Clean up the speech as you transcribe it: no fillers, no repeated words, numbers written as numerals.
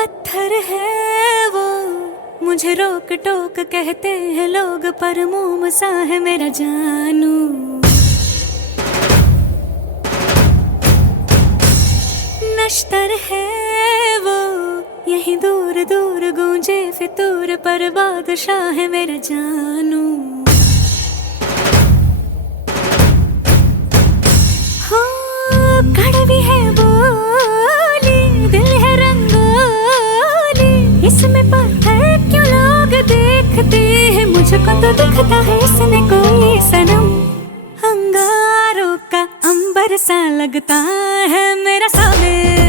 पत्थर है वो, मुझे रोक टोक कहते हैं लोग, पर मोम सा है मेरा जानू। नश्तर है वो, यही दूर दूर गूंजे फितूर, पर बादशाह है मेरा जानू। हो कड़वी है बोली, दिल है रंगोली, इसमें पत्थर क्यों लोग देखते हैं, मुझको तो दिखता है इसमें कोई सनम। अंगारों का अंबर सा लगता है मेरा साबिर।